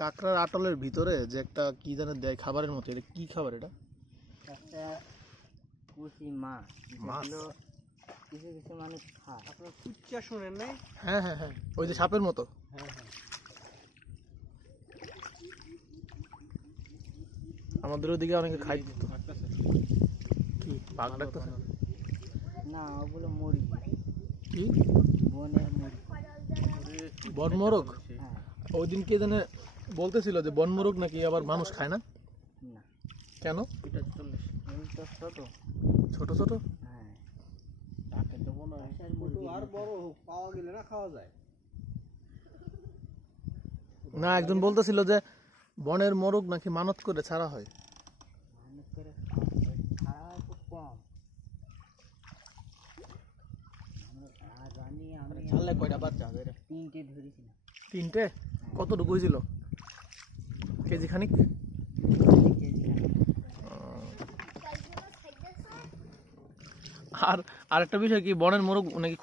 কাঁকড়ার আটলের ভিতরে যে একটা কি জানে দেয় খাবারের মতো, এটা কি খাবার? এটা একটা কুচি মাছ, যেগুলো কিছু কিছু মানুষ খায়। আপনার কুচ্চা শোনেন নাই? হ্যাঁ হ্যাঁ হ্যাঁ, ওই যে সাপের মতো। হ্যাঁ হ্যাঁ, আমাদের ওদিকে অনেকে খাই দিত। কি বাঘ ডাকতেছে? না, ওগুলো মুরগি, কি বনের মুরগি। বনমোরগ? হ্যাঁ। ওই দিন কে জানে বলতেছিল যে বনমোরগ নাকি আবার মানুষ খায় না। না, কেন? এটা 40। এগুলো তো ছোট। ছোট ছোট? হ্যাঁ, তাকে তো মনে হয় বিশাল মুরগি। আর বড় পাওয়া গেলে না খাওয়া যায়। না, একজন বলতেছিল যে বনের মোরগ নাকি মানত করে ছাড়া হয়। মানুষ করে খাওয়া হয় খুব কম। আর আমি ছাড়লে কয়টা বাচ্চা হবে? 3টে ধরেছিলাম। 3টে? কতটুকু হয়েছিল? কেজি খানিক? আর আরেকটা বিষয় কি, বনের মোরগ নাকি